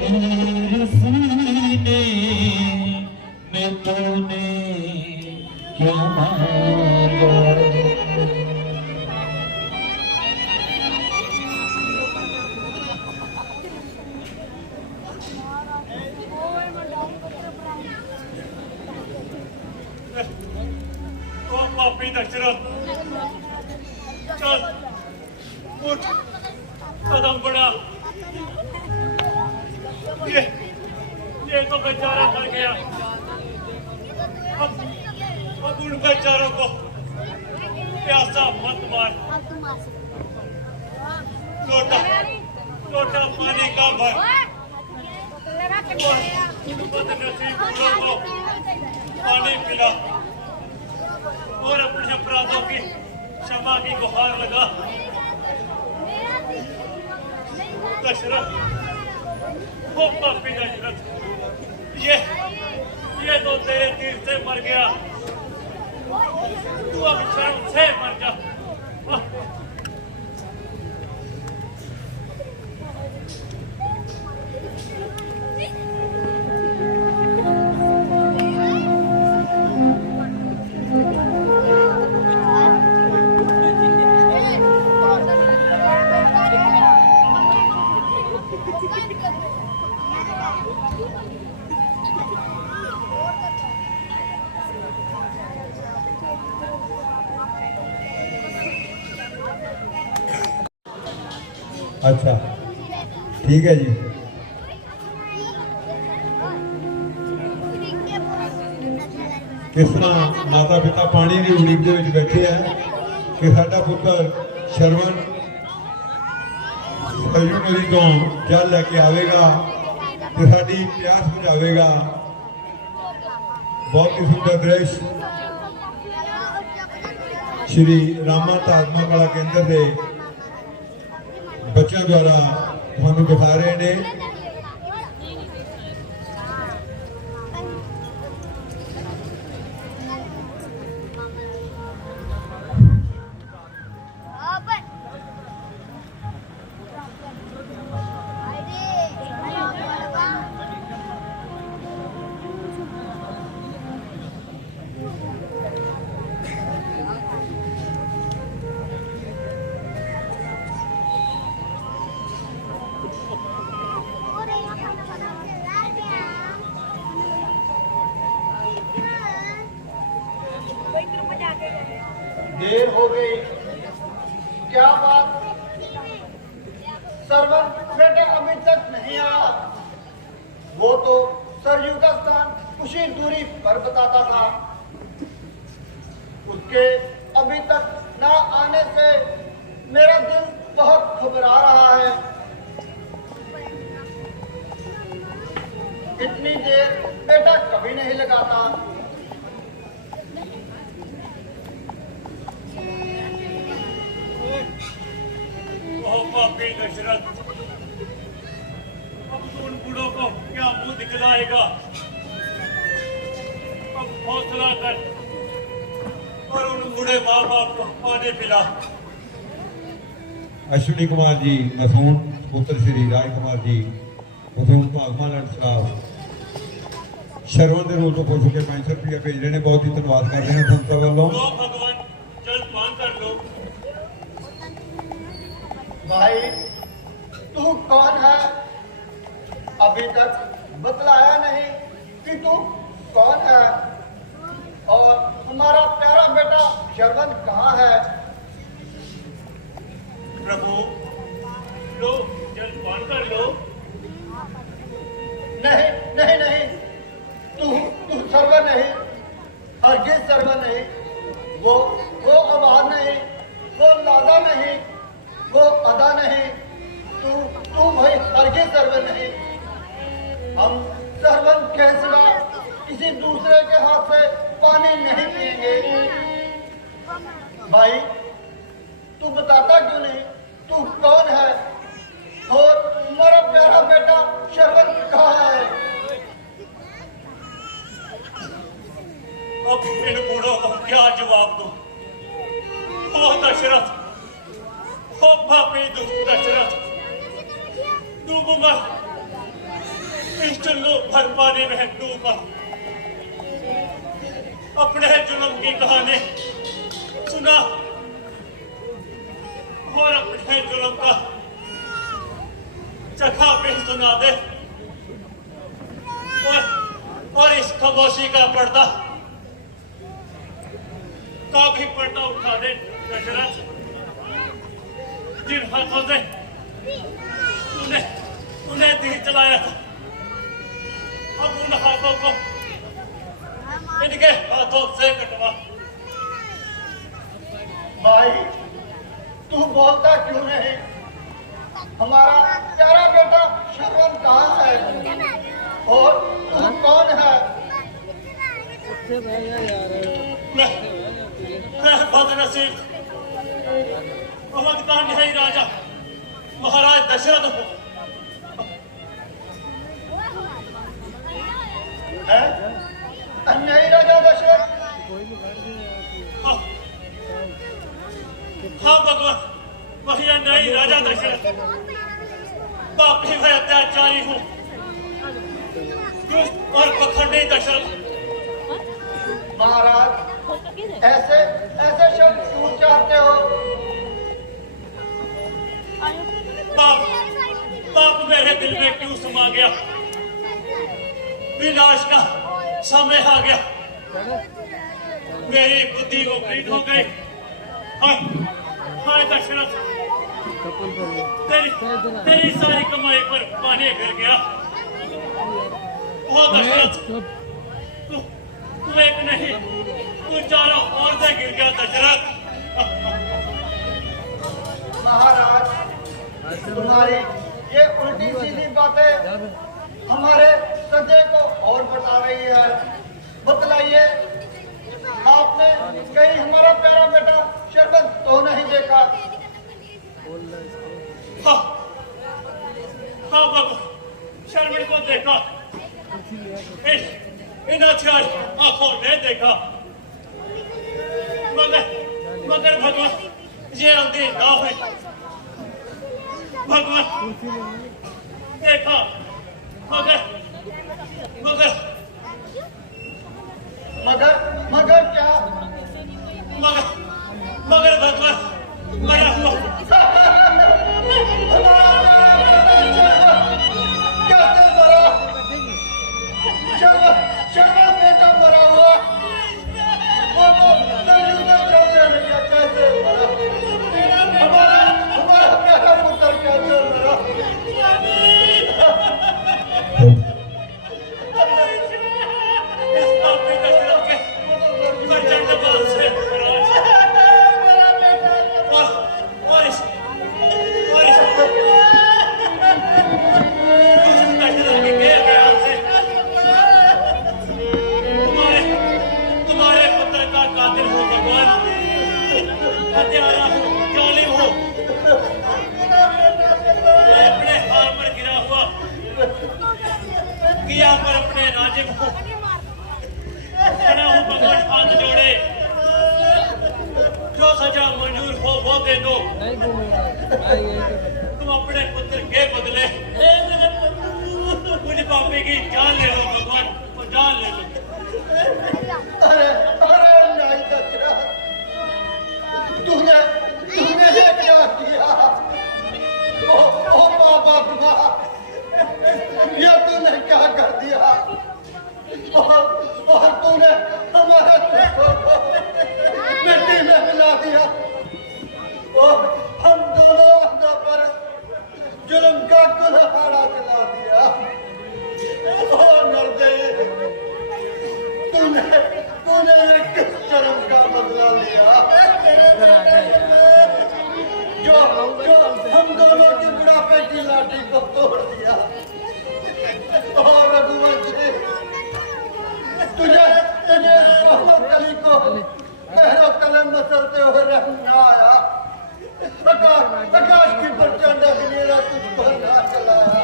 तीर सीने में तूने क्यों मारा ओ पापी दशरथ चल उठ कदम बढ़ा ये तो बेचारा मर गया अब उन बेचारों को प्यासा मत मार लोटा पानी का भर बदनसीब लोगों को पानी पिला और अपने अपराधों की क्षमा की गुहार लगा। दशरथ, वो पापी दशरथ, ये तो तेरे तीर से मर गया, तू अब शर्म से मर जा। अच्छा ठीक है जी। किस तरह माता पिता पानी की उड़ीक दे विच बैठे हैं कि साडा पुत्र शरवण सरयू नदी तो जल लैके आवेगा तो साडी प्यास बुझावेगा। बहुत ही सुंदर दृश्य श्री रामा धार्मा कला केंद्र के बच्चों द्वारा थानू दिखा रहे ने। देर हो गई, क्या बात? सरवन बेटा अभी तक नहीं आया। वो तो सरयू का स्थान कुछ ही दूरी पर बताता था। उसके अभी तक ना आने से मेरा दिल बहुत घबरा रहा है। इतनी देर बेटा कभी नहीं लगाता। पापी दशरथ, अब तो उन बूढ़ों को क्या मुंह दिखलाएगा? अब हौसला कर और उन बूढ़े माँ बाप को पानी पिला। अश्विनी कुमार जी नसून, पुत्र श्री राज कुमार जी नसून भागमान साहब शरवण के रोल तो खुश होकर 500 रुपया भेज रहे हैं। बहुत ही धन्यवाद कर रहे हैं संस्था वालों। लो भगवान, जल पान कर लो। भाई तू कौन है? अभी तक बतलाया नहीं कि तू कौन है और हमारा प्यारा बेटा शरवण कहाँ है? प्रभु, लो जल पान कर लो। नहीं नहीं नहीं, तू शरवण नहीं, हरगिज शरवण नहीं। वो आवाज नहीं, वो लादा नहीं, वो अदा नहीं। तू भाई हरगिज शरवण नहीं। हम शरवण के सिवा किसी दूसरे के हाथ से पानी नहीं पिएंगे। भाई तू बताता क्यों नहीं तू कौन है और हमारा प्यारा बेटा शरवण कहाँ है? अब इन बूढ़ों को क्या जवाब दो? ओ दशरथ, ओ पापी दशरथ, डूब मत, इस चुल्लू भर पानी में डूब मत। अपने जुल्म की कहानी सुना और अपने जुल्म का चखा भी सुना दे और इस खामोशी का पर्दा का भी पर्दा उठा दे दशरथ। जिन हाथों से उन्हें तीर चलाया था, अब उन हाथों को इनके हाथों से कटवा। भाई तू बोलता क्यों नहीं? हमारा प्यारा बेटा शरवण कहाँ है और तू कौन है? मैं बदनसीब अवध का न्यायी राजा महाराज दशरथ हूँ। अन्यायी राजा दशरथ? हाँ भगवान, वही अन्यायी राजा दशरथ। पापी मैं अत्याचारी हूँ, दुष्ट और पखंडी दशरथ। महाराज ऐसे शब्द क्यों चाहते हो? पाप मेरे दिल में क्यों समा गया? विनाश का समय आ गया। मेरी बुद्धि विपरीत हो गई। हाय दशरथ, तेरी सारी कमाई पर पानी गिर गया। ओ दशरथ, तू एक नहीं, तू चारों ओर से गिर गया दशरथ। महाराज, तुम्हारी ये उल्टी सीधी बातें हमारे संजय को और बता रही है। बतलाइए, आपने कहीं हमारा प्यारा बेटा शरबत तो नहीं देखा? हाँ बाबू, शर्मिल को देखा, इन अच्छी आंखों ने देखा, मगर भगवान ये अंधी ना हुई। भगवान देखा, मगर क्या? मगर भगवान मरा हुआ। कैसे मरा? शर्मा बेटा मरा हुआ। वो तो नहीं गया, कैसे मरा? हमारा प्यारा पुत्र कैसे मरा? तुम्हारे पुत्र का कातिल हो भगवान, हत्यारा हो, जालिम हो। मैं अपने हार पर गिरा हुआ, किया पर अपने नाजिम हो, खड़ा हूं भगवान हाथ जोड़े। जो सजा मंजूर हो वो दे दो। तुम अपने पुत्र के बदले मुझे पापी की जान ले लो भगवान, वो जान ले लो। अरे नहीं दशरथ, तूने ये क्या किया? ओ बाबा, ये तूने क्या कर दिया? और तूने हमारे पुत्र को मिट्टी में मिला दिया और हम दोनों पर जुल्म का कुल्हाड़ा चला दिया। ओ निर्दयी, तूने किस जन्म का बदला लिया? जो हम दोनों की बुढ़ापे की लाठी को तोड़ दिया। और रघुवंशी, तुझे कली को पैरों कलम मसलते हुए रहना आया। आकाश की प्रचंड अग्नि तुझको ना चलाया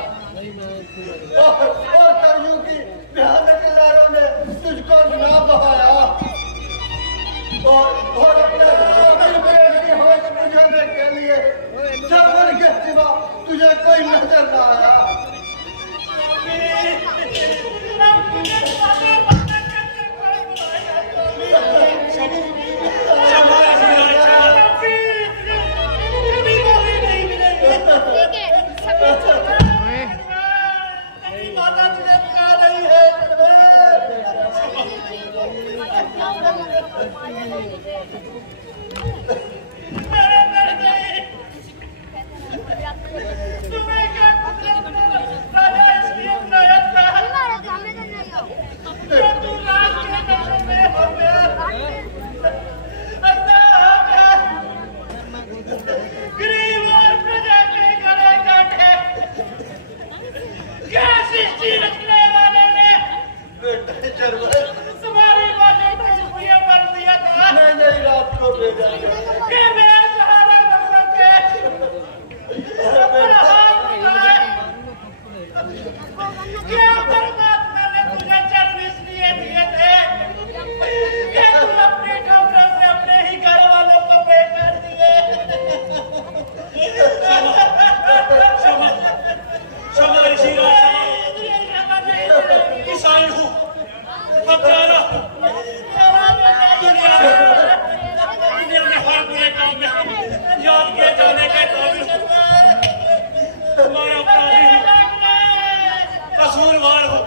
और कलयुग की भयानक लहरों ने तुझको ना बहाया और अपने पेड़ की हवा को बुझाने के लिए चावल के सिवा तुझे कोई नजर ना आया। माता तुझे बुला रही है। तुम्हें क्या राजा इसलिए बुलाया था? तू राज के नशे में हो गया, गरीब और प्रजा के गले काटे। कैसी चीज रखने वाले ने तुम्हारी बातों को शुक्रिया कर दिया था? नहीं, रात को भेजा कि मैं सहारा न सके। अपना हाथ उठाए। क्या परमात्मा ने तुझे जन्म इसलिए दिए थे कि तुम अपने कब्र में अपने ही घर वालों को पेश कर दिए। ईसाई हूँ, हत्यारा हूँ, दुनिया में हर बुरे काम में याद किए जाने के काबिल हूँ। तुम्हारा अपराधी हूँ, कसूरवार हूँ।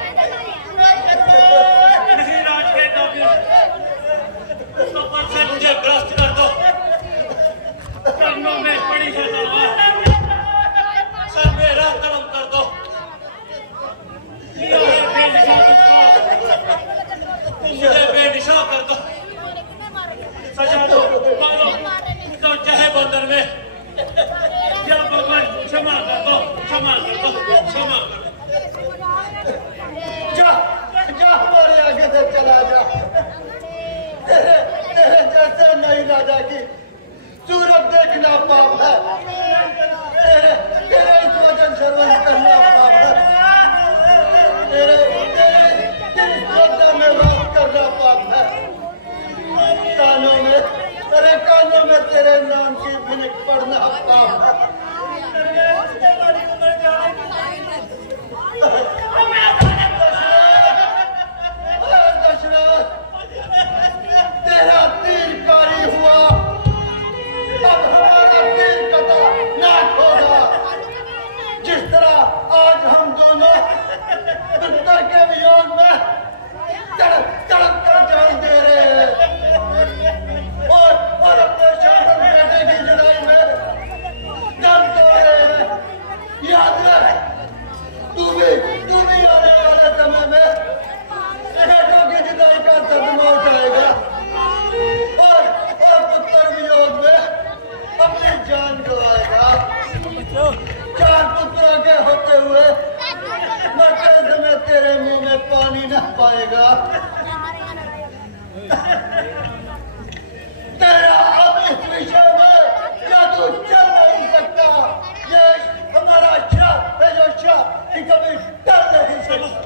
मैं तेरे नाम की भिनक पढ़ना पाऊंगा। दशरथ, तेरा तीर कारी हुआ, अब हमारा तीर कटा नाक होगा। जिस तरह आज हम दोनों पुत्र के वियोग में तड़प तड़प कर जान दे रहे हैं और अपने शासन बेटे की जुदाई में दम तोड़ रहे हैं, याद रख तू भी आने वाले समय में बेटों की जुदाई का सदमा उठाएगा और पुत्र वियोग में अपनी जान गंवाएगा। 4 पुत्रों के होते हुए मरते समय तेरे मुंह में पानी न पाएगा। तेरा अब इस विषय में जादू चल नहीं सकता। ये हमारा शाप है, जो शाप कि कभी टल नहीं सकता।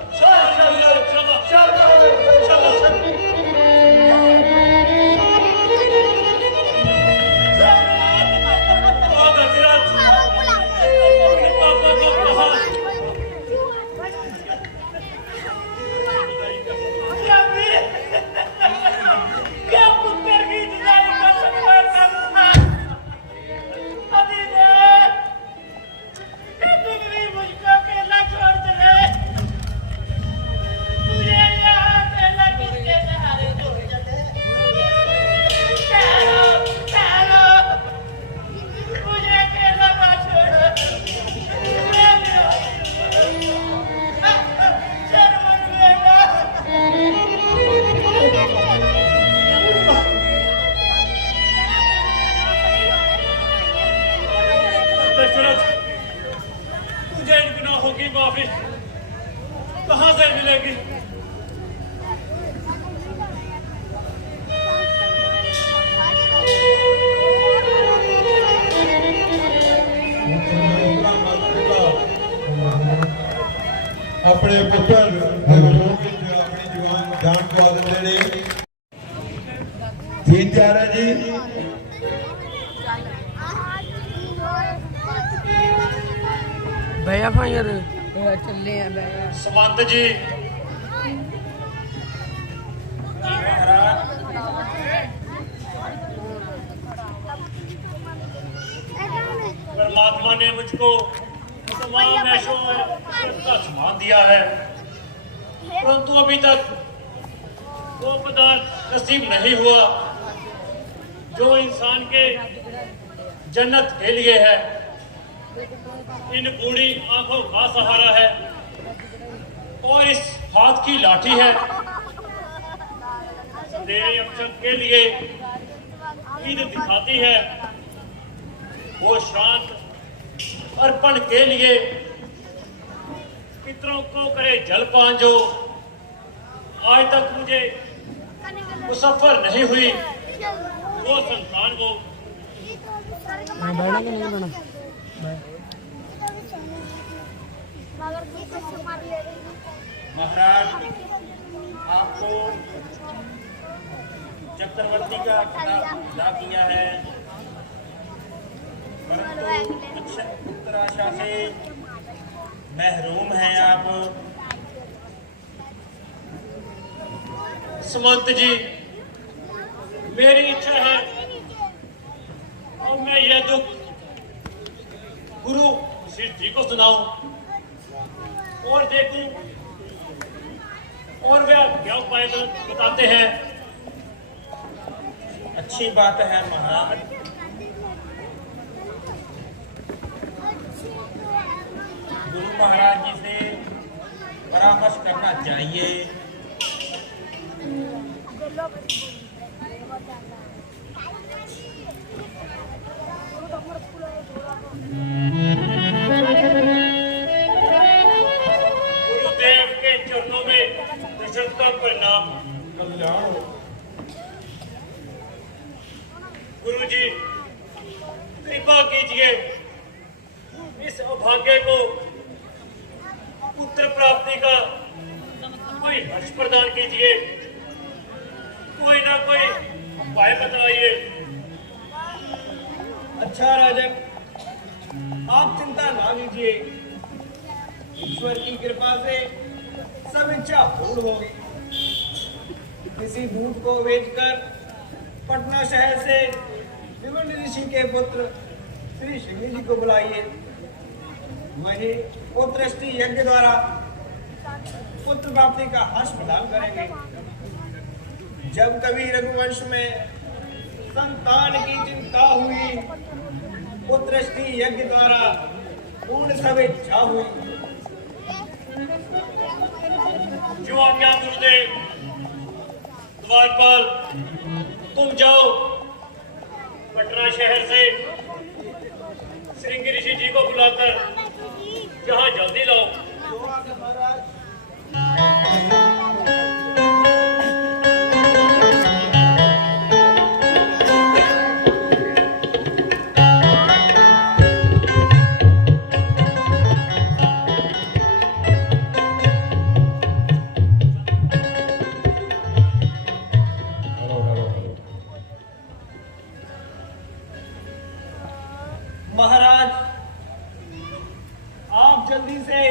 तुझे इन गुनाहों की माफी कहां से मिलेगी? अपने पुत्र अपनी जवान जान को आदत देने तीन तैयार है जी। भैया फायर चले हैं भैया। सुमंत जी, परमात्मा ने मुझको तमाम ऐशों का सामान दिया है, परंतु अभी तक वो पदार्थ नसीब नहीं हुआ जो इंसान के जन्नत के लिए है। इन बूढ़ी आंखों का सहारा है और इस हाथ की लाठी है। तेरे अक्षर के लिए ईद दिखाती है, वो शांत अर्पण के लिए पितरों को करे जलपान जो आज तक मुझे मुसफ्फर नहीं हुई, वो संतान वो महाराज, आपको चक्रवर्ती का खिताब अदा किया है, परंतु कुछ पुत्र आशा से महरूम हैं आप। सुमंत जी, मेरी इच्छा है और मैं यह दुख गुरु श्री जी को सुनाऊं और देखूं और वे क्या उपाय बताते हैं। अच्छी बात है महाराज। गुरु महाराज जी से परामर्श करना चाहिए। गुरुदेव के चरणों में दशरथ का परिणाम कल्याण हो। गुरु जी, कृपा कीजिए, इस अभाग्य को पुत्र प्राप्ति का कोई हर्ष प्रदान कीजिए, कोई ना कोई उपाय बताइए। अच्छा राजन, आप चिंता ना कीजिए, ईश्वर की कृपा से सब इच्छा पूर्ण होगी। किसी दूध को बेचकर पटना शहर से विभिन्न ऋषि के पुत्र श्री सिंह जी को बुलाइए। वही पुत्रष्टि यज्ञ द्वारा पुत्र प्राप्ति का हर्ष प्रदान करेंगे। जब कभी रघुवंश में संतान की चिंता हुई, पुत्रष्टि यज्ञ द्वारा पूर्ण सब इच्छा हुई। जो आज्ञा गुरुदेव। द्वारपाल, तुम जाओ पटना शहर से श्रृंगी ऋषि जी को बुलाकर यहाँ जल्दी लाओ। जो आज्ञा महाराज। महाराज, आप जल्दी से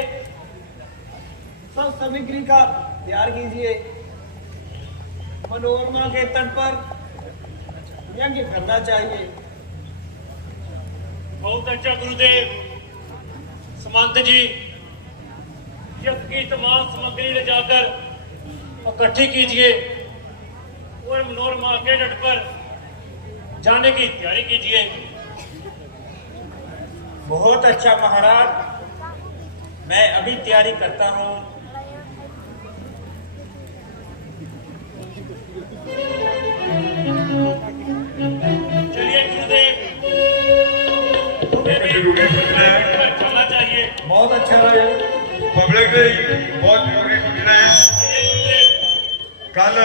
सब सामग्री का तैयार कीजिए। मनोरमा के तट पर यज्ञ करना चाहिए। बहुत अच्छा गुरुदेव। समंत जी, यज्ञ की तमाम सामग्री ले जाकर इकट्ठी कीजिए और मनोरमा के तट पर जाने की तैयारी कीजिए। बहुत अच्छा महाराज, मैं अभी तैयारी करता हूँ। चलिए गुरुदेव, तुम्हें भी चलना चाहिए। बहुत अच्छा राजन, पब्लिक ने बहुत जरूरी सूचना है। चलिए गुरुदेव। कल